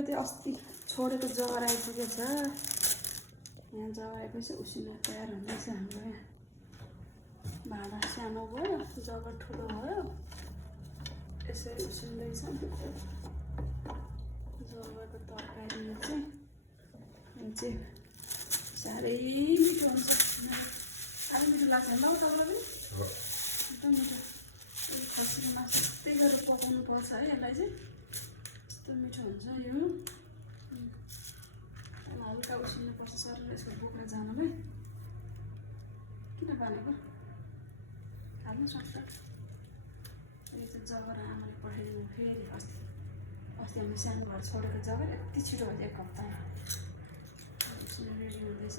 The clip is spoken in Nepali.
मैले त्यो अस्ति छोडेको जगर आइपुगेछ। यहाँ जगर आएपछि उसिन तयार हुँदैछ हाम्रो। यहाँ भाँडा सानो भयो, जगर ठुलो भयो, यसरी उसिन्दैछ। जगरको तरकारी चाहिँ साह्रै मिठो हुन्छ। साह्रै मिठो लाग्छ होइन तपाईँलाई पनि? एकदम मिठो। खसीको मासु यस्तै गरेर पकाउनु पर्छ है। यसलाई चाहिँ यस्तो मिठो हुन्छ यो। हल्का उसिन्नुपर्छ सर, यसको बोक्रा जानुमै। किन भनेको हाल्नु सक्छ। यो चाहिँ जगर आमाले पठाइदिनु फेरि अस्ति हामी सानो घर छोडेको जग्गा यति छिटो हुन्छ, 1 हप्तामा रेडी हुँदैछ।